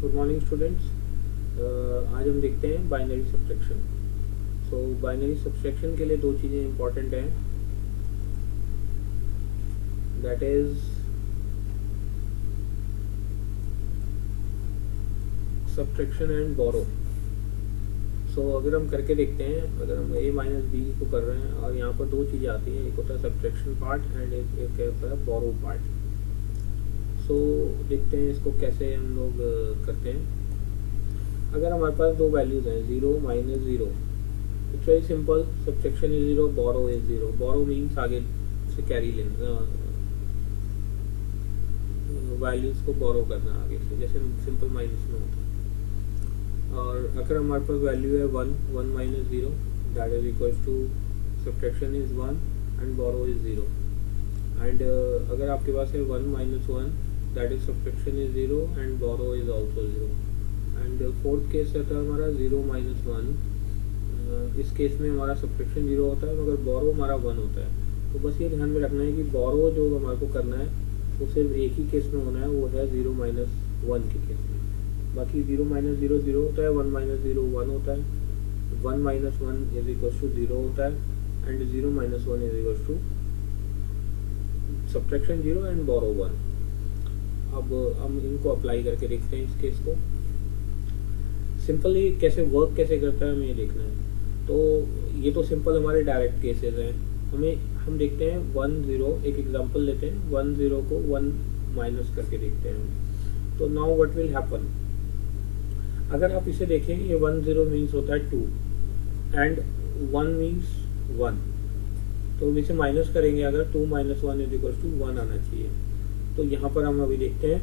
Good morning students. आज हम देखते हैं बाइनरी सब्ट्रैक्शन। सो बाइनरी सब्ट्रैक्शन के लिए दो चीज़ें इंपॉर्टेंट हैं, दैट इज सब्ट्रैक्शन एंड बोरो। सो अगर हम करके देखते हैं, अगर हम a माइनस बी को कर रहे हैं और यहाँ पर दो चीज़ें आती हैं, एक होता है सब्ट्रैक्शन पार्ट एंड एक होता है बोरो पार्ट। सो देखते हैं इसको कैसे हम लोग करते हैं। अगर हमारे पास दो वैल्यूज़ हैं, 0 minus 0, it's very simple. Subtraction is 0, borrow is 0। Borrow means आगे से कैरी लेना, वैल्यूज़ को बोरो करना आगे से, जैसे सिंपल माइनस में होता है। और अगर हमारे पास वैल्यू है 1 minus 0, that is equals to subtraction is 1 and borrow is 0। And अगर आपके पास है 1 minus 1, that is subtraction is 0 and borrow is also 0। And fourth case रहता है हमारा 0 माइनस 1। इस केस में हमारा सब्ट्रैक्शन 0 होता है मगर बोरो हमारा 1 होता है। तो बस ये ध्यान में रखना है कि बोरो जो हमारे को करना है वो सिर्फ एक ही केस में होना है, वो है 0 माइनस 1 के केस में। बाकी 0 माइनस 0 0 होता है, 1 माइनस 0 1 होता है, 1 माइनस 1 इज इक्वल टू 0 होता है and 0 minus 1 is equal to subtraction 0 and borrow 1। अब हम इनको अप्लाई करके देखते हैं इस केस को। सिंपली कैसे वर्क कैसे करता है हमें ये देखना है। तो ये तो सिंपल हमारे डायरेक्ट केसेस हैं। हम देखते हैं 1 0, एक एग्जांपल लेते हैं, 1 0 को 1 माइनस करके देखते हैं। तो नाउ व्हाट विल हैपन, अगर आप इसे देखें, ये 1 0 मीन्स होता है 2 एंड 1 मीन्स 1। तो हम इसे माइनस करेंगे, अगर 2 माइनस 1 इज इक्वल टू 1 आना चाहिए। तो यहाँ पर हम अभी देखते हैं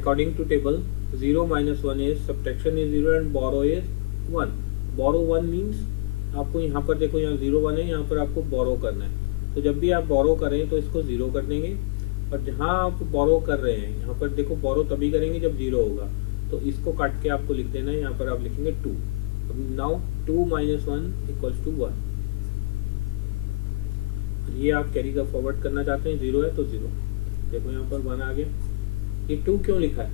according to table 0 minus 1 is subtraction is 0 and borrow is 1। Borrow 1 means आपको यहाँ पर देखो, यहाँ 0 1 है, यहाँ पर आपको बोरो करना है। तो जब भी आप बोरो करें तो इसको 0 कर देंगे, और जहाँ आप बोरो कर रहे हैं यहाँ पर देखो, बोरो तभी करेंगे जब 0 होगा। तो इसको काट के आपको लिख देना है, यहाँ पर आप लिखेंगे 2। Now 2 minus 1 equals to 1। ये आप कैरी का फॉरवर्ड करना चाहते हैं, 0 है तो 0, देखो यहाँ पर 1 आ गया। ये 2 क्यों लिखा है?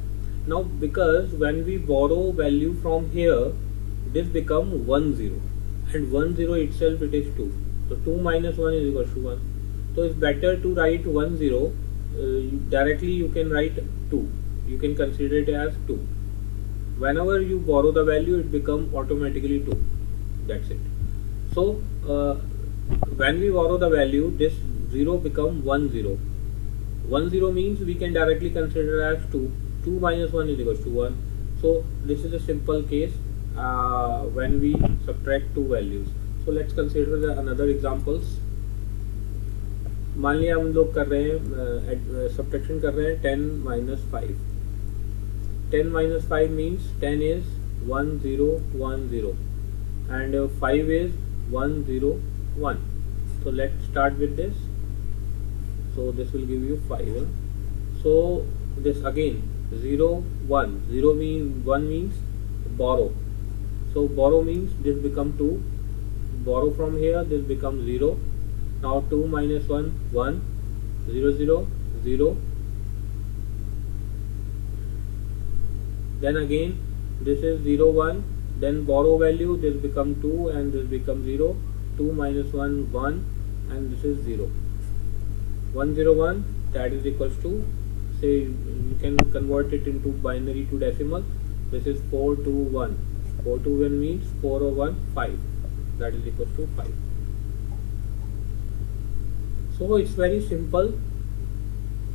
Now because when we borrow value from here, this become 1 0 and 1 0 itself it is 2. So 2 minus 1 is equal to 1. So it's better to write 1 0. Directly you can write 2. You can consider it as 2. Whenever you borrow the value, it become automatically 2. That's it. So when we borrow the value, this 0 become 1 0. 1 0 means we can directly consider as 2. 2 minus 1 is equal to 1. So this is a simple case when we subtract two values. So let's consider another examples. मान लिया हम लोग कर रहे हैं subtraction कर रहे हैं 10 minus 5। 10 minus 5 means 10 is 1 0 1 0 and 5 is 1 0 1. So let's start with this. So this will give you 5. So this again 0 1, 0 means 1 means borrow. So borrow means this become 2. Borrow from here, this becomes 0. Now 2 minus 1 1, 0 0 0. Then again this is 0 1, then borrow value, this become 2 and this become 0. 2 minus 1 1 and this is 0. 1 0 1, that is equals to, say you can convert it into binary to decimal. This is 4 2 1. 4 2 1 means 4 or 1 5, that is equals to 5. So it's very simple.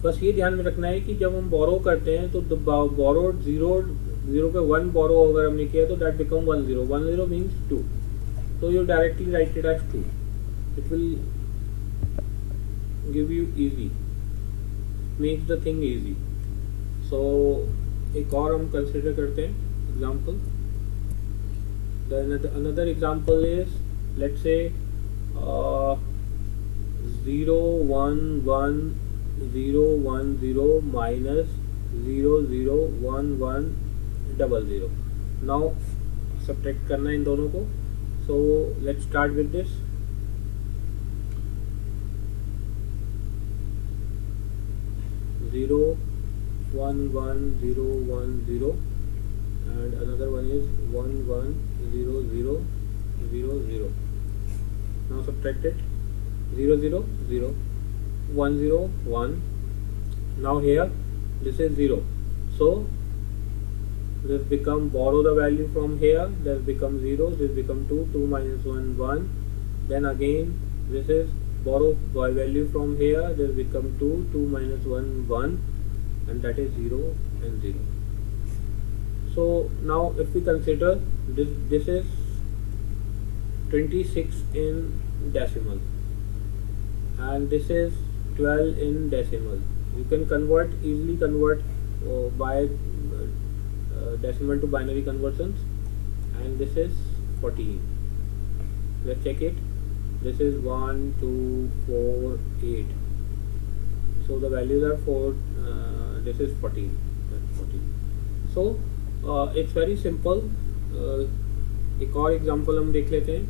बस ये ध्यान में रखना है कि जब हम बोरो करते हैं तो बोरो 0 0 पे 1 बोरो अगर हमने किया तो that become 1 0. 1 0 means 2. So you directly write it as 2. It will give you easy, makes the thing easy. So एक और हम कंसिडर करते हैं example. Another example is, let's say 0 1 1 0 1 0 minus 0 0 1 1 double 0. Now subtract करना है इन दोनों को. So let's start with this. 0 1 1 0 1 0, and another one is 1 1 0 0 0 0. Now subtract it. 0 0 0, 1 0 1. Now here this is 0, so this become borrow the value from here, this become 0, this become 2, 2 minus 1 1. Then again this is borrow value from here, this become 2, 2 minus 1 1, and that is 0 and 0. So now if we consider this is 26 in decimal, and this is 12 in decimal. You can easily convert by decimal to binary conversions, and this is 14. Let's check it. This is 1 2 4 8, so the values are 4. This is 14. That's 14. So it's very simple. एक और example हम देख लेते हैं.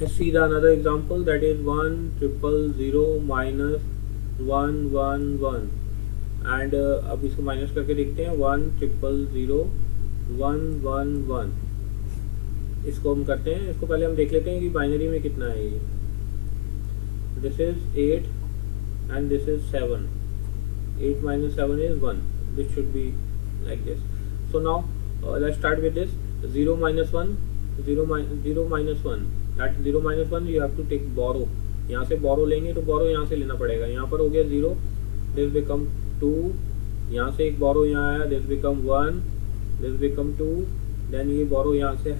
Let's see the another example, that is 1 0 0 minus 1 1 1, and अब इसको minus करके देखते हैं. 1 0 0 1 1 1. इसको हम करते हैं. इसको पहले हम देख लेते हैं कि बाइनरी में कितना है ये. This is 8 and this is 7. 8 minus 7 is 1. This should be like this. So now let's start with this. 0 minus 1, 0 minus 1. That 0 minus 1 you have to take borrow. यहाँ से borrow लेंगे तो borrow यहाँ से लेना पड़ेगा. यहाँ पर हो गया 0, this become 2. यहाँ से एक borrow यहाँ आया, this become 1, this become 2. then ये borrow यहाँ से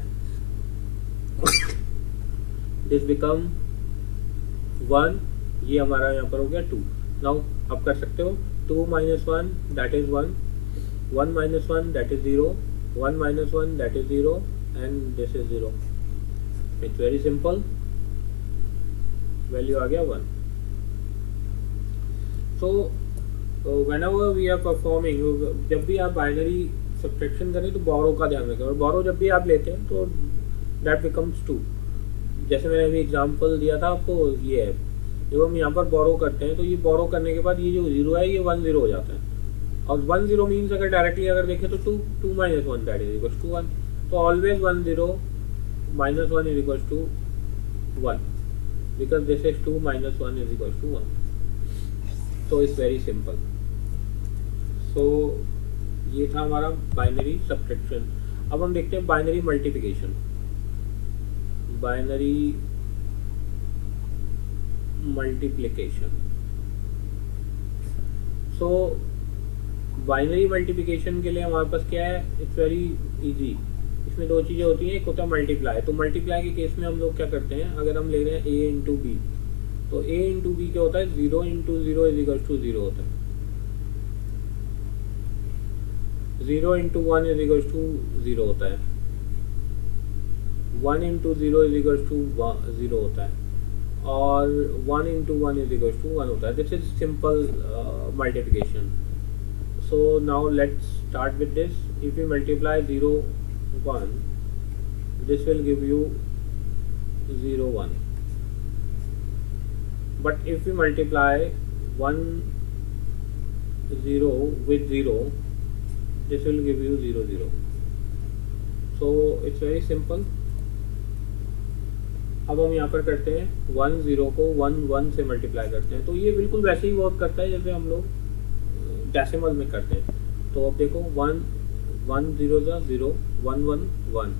this become 1. ये हमारा यहाँ पर हो गया 2. नाउ आप कर सकते हो 2 minus 1 that is 1, 1 minus 1 that is 0, 1 minus 1 that is 0, and this is 0. It's very simple. Value आ गया 1. So whenever we are performing, जब भी आप बाइनरी सब्ट्रैक्शन करें तो बोरो का ध्यान रखें. और बोरो जब भी आप लेते हैं तो that becomes 2. जैसे मैंने अभी एग्जांपल दिया था आपको, ये है जब हम यहाँ पर बोरो करते हैं तो ये बोरो करने के बाद ये जो 0 है ये 1 0 हो जाता है. और 1 0 मीन्स अगर डायरेक्टली अगर देखें तो 2 minus 1 that is equals to 1. तो always 1 0 minus 1 is equals to 1, because this is 2 minus 1 is equals to 1. So it's very simple. So ये था हमारा बाइनरी सब्ट्रैक्शन. अब हम देखते हैं बाइनरी मल्टीप्लिकेशन. Binary multiplication. सो बाइनरी मल्टीप्लिकेशन के लिए हमारे पास क्या है, इट्स वेरी इजी. इसमें दो चीज़ें होती हैं. एक होता है मल्टीप्लाई. तो मल्टीप्लाई के केस में हम लोग क्या करते हैं, अगर हम ले रहे हैं a इंटू बी, तो a इंटू बी क्या होता है, 0 इंटू 0 इज इक्वल टू 0 होता है. 0 इंटू 1 इज इक्वल टू 0 होता है. 1 इंटू 0 इज इक्वल टू 0 होता है. और 1 इंटू 1 इज इक्वल टू 1 होता है. This is simple multiplication. So now let's start with this. If you multiply 0 1, this will give you 0 1. But if we multiply 1 0 with 0, this will give you 0 0. So it's very simple. अब हम यहाँ पर करते हैं 1 0 को 1 1 से मल्टीप्लाई करते हैं. तो ये बिल्कुल वैसे ही वर्क करता है जैसे हम लोग डेसिमल में करते हैं. तो अब देखो 1 1 0 0 1 1 1,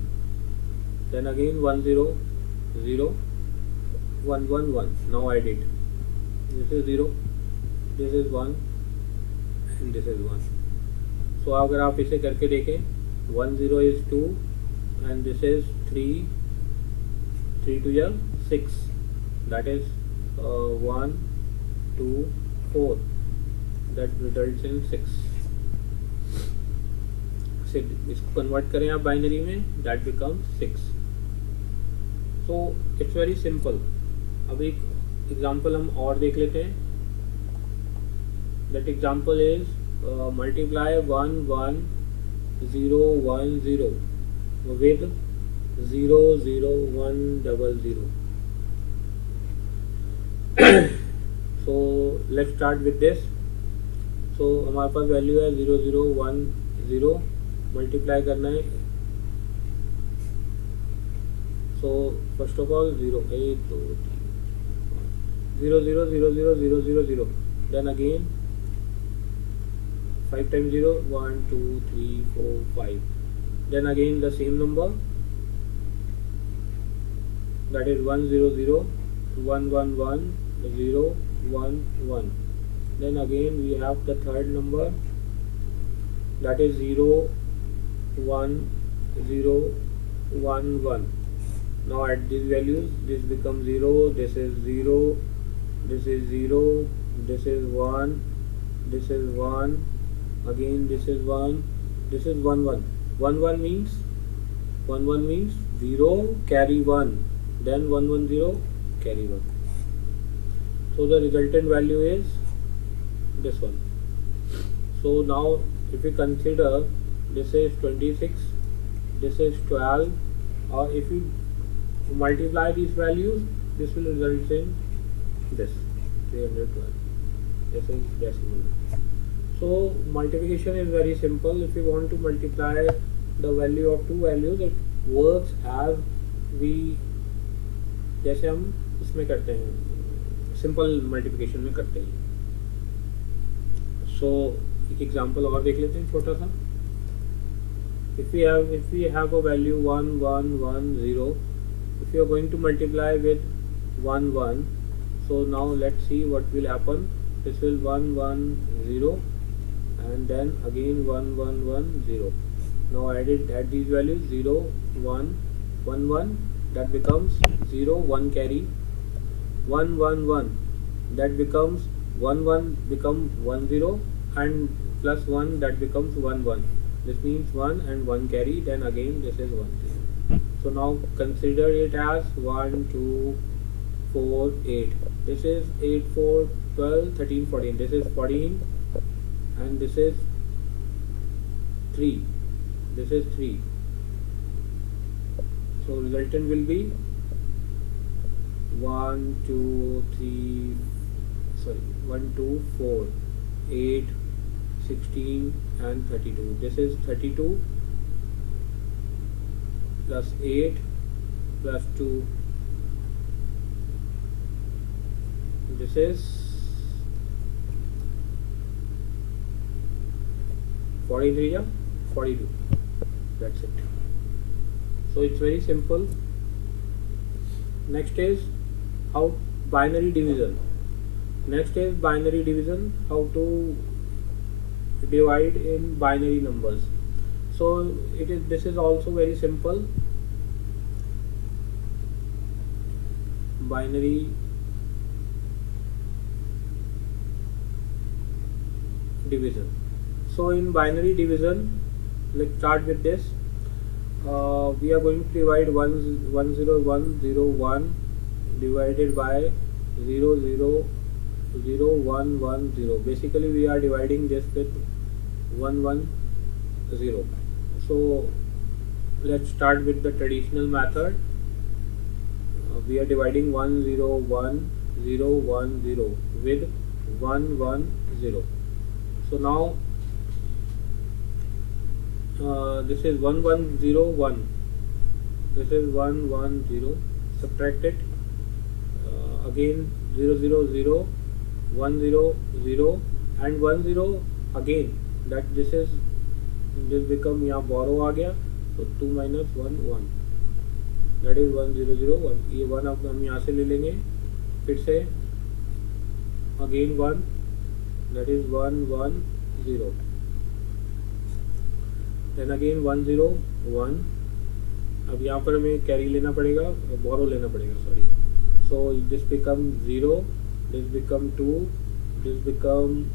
then again 1 0 0 1 1 1. Now I did. This is 0, this is 1, and this is 1. So अगर आप इसे करके देखें, 1 0 is 2, and this is 3 2 6. That is 1 2 4. That results in 6. इसको कन्वर्ट करें आप बाइनरी में, that becomes 6. So it's very simple. अब एक एग्जांपल हम और देख लेते हैं. That example is multiply 1 1 0 1 0 with 0 0 1 0 0. So let's start with this. So हमारे पास वैल्यू है 0 0 1 0, मल्टीप्लाई करना है. So first of all 0 1 2 3 0 0 0 0 0 0 0, then again 5 times 0 1 2 3 4 5, then again the same number, that is 1 0 0 1 1 1 0 1 1, then again we have the third number, that is 0 1 0 1 1. Now at these values this becomes 0, this is 0, this is 0, this is 1, this is 1, again this is 1, this is 1 1. 1 1 means 0 carry 1, then 1 1 0 carry 1. So the resultant value is this one. So now if we consider this is 26, this is 12, or if you multiply these values, this will result in this 312. This is decimal. So multiplication is very simple. If you want to multiply the value of two values, it works as we जैसे हम इसमें करते हैं simple multiplication में करते हैं. सो एक example और देख लेते हैं छोटा सा. if we have a value 1 1 1 0, if you are going to multiply with 1 1, so now let's see what will happen. This will 1 1 0, and then again 1 1 1 0. Now add these values 0 1 1 1, that becomes 0 1 carry, 1 1 1, that becomes 1 1 become 1 0, and plus 1, that becomes 1 1. This means 1 and 1 carry, then again this is 1 0. So now consider it as 1 2 4 8. This is 8 4 12 13 14. This is 14, and this is 3. This is 3. So resultant will be 1 2 4 8 16 and 32. This is 32 plus 8 plus 2. This is 43 या 42. That's it. So it's very simple. Next is how binary division. How to divide in binary numbers. So this is also very simple. Binary division. So in binary division, let's start with this. We are going to divide 1 0 1 0 1 divided by 0 0 0 1 1 0. Basically we are dividing this with 1 1 0. So let's start with the traditional method. We are dividing 1 0 1 0 1 0 with 1 1 0. So now this is 1 1 0 1. This is 1 1 0. Subtract it. Again 0 0 0 1 0 0 and 1 0 again. That this become यहाँ borrow आ गया. So 2 minus 1 1. That is 1 0 0 1. ये 1 अब हम यहाँ से ले लेंगे. फिर से again 1. That is 1 1 0. Then again 1 0 1. अब यहाँ पर हमें कैरी लेना पड़ेगा, बोरो लेना पड़ेगा, sorry. So this become 0, this become 2, this become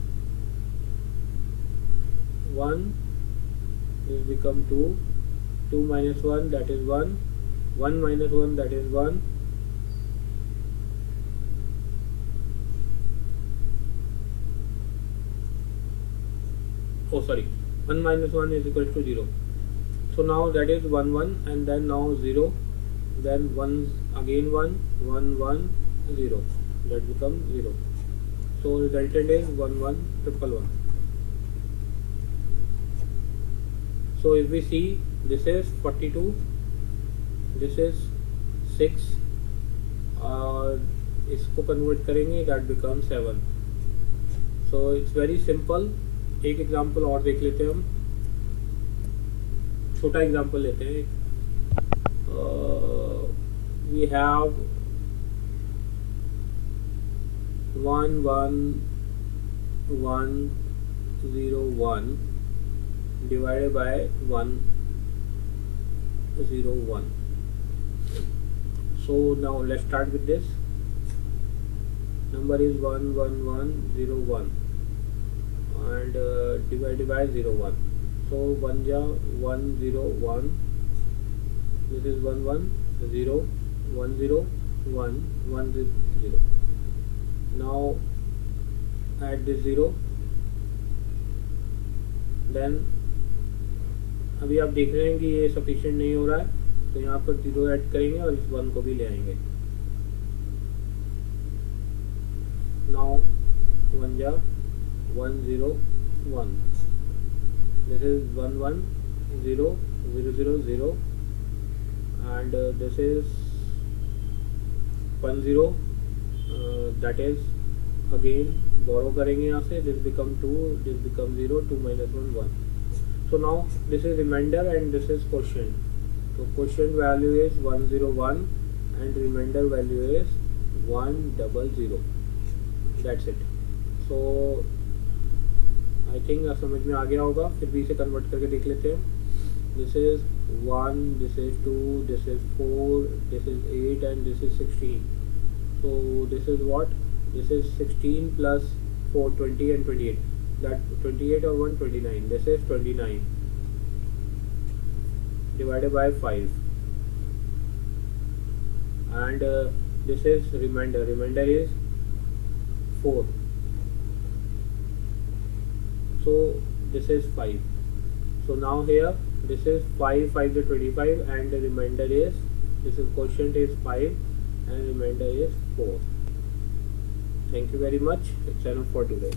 1, this become 2, 2 minus 1, that is 1, 1 minus 1, that is 1, oh sorry, 1 minus 1 is equal to 0. So now that is 1 1, and then now 0, then 1 again 1 1 1 0, that becomes 0. So resultant is 11111. So if we see, this is 42, this is 6, और इसको convert करेंगे that becomes 7. So it's very simple. एक example और देख लेते हैं हम, छोटा एग्जांपल लेते हैं. We have 11101 divided by 101. So now let's start with this. Number is 11101 and divided by 01. So 1 ja 101. This is 110 101 100. Now add this 0. Then अभी आप देख रहे हैं कि ये सफिशिएंट नहीं हो रहा है, तो यहाँ पर 0 ऐड करेंगे और इस 1 को भी ले आएंगे. Now 1 ja 101. This is 110 and this is 10. That is again borrow करेंगे यहाँ से. This become 2, this become 0, 2 minus 1 1. So now this is remainder and this is quotient. So quotient value is 101 and remainder value is 100. That's it. So I think समझ में आ गया होगा. फिर भी इसे कन्वर्ट करके देख लेते हैं. This is 1, this is 2, this is 4, this is 8 and this is 16. So this is what? This is 16 plus 4, 20 and 28. That 28 or 129. This is 29 divided by 5. And this is remainder. Remainder is 4. So this is 5. So now here this is 5, 5 to 25 and the remainder is, this is quotient is 5 and remainder is 4. Thank you very much. It's enough for today.